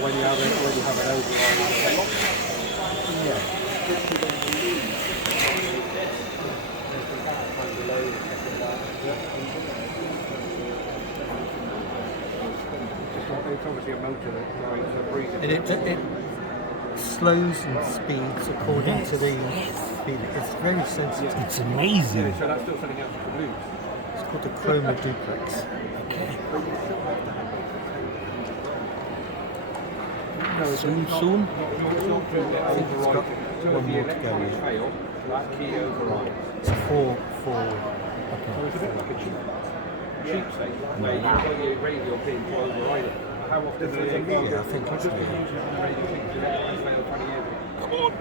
when you have an override. Yeah. It's obviously a motor that drives a breather. And it slows and speeds according to the speed. It's very sensitive. It's amazing. Yeah, so that's still something else you can lose. It's called the Kromer Duplex. Okay. No, it's Soon? I think it's got one more to go with. fail, that key override. It's a 4-4. So it's a bit like a cheap safe, where you plug your radio pin to override it. How often do they Yeah, I think it's failed 20 years ago. Come on!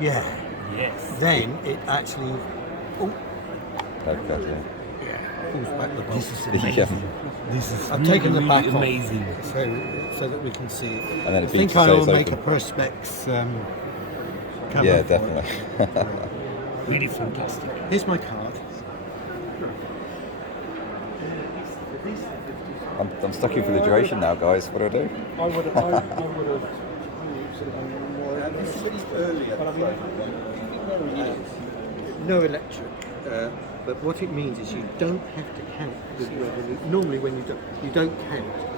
Yeah. Yes. Then it actually Like that, yeah. pulls back the bolt. This is amazing. This is I've really, taken the really back off. amazing. So that we can see it. And then I it think beeps to I say will it's make a open. Perspex cover. Yeah, for definitely. it. Really fantastic. Here's my card. I'm stuck in for the duration now, guys. What do I do? I would have more This is earlier. No electric, but what it means is you don't have to count the revolution. Normally, when you don't count.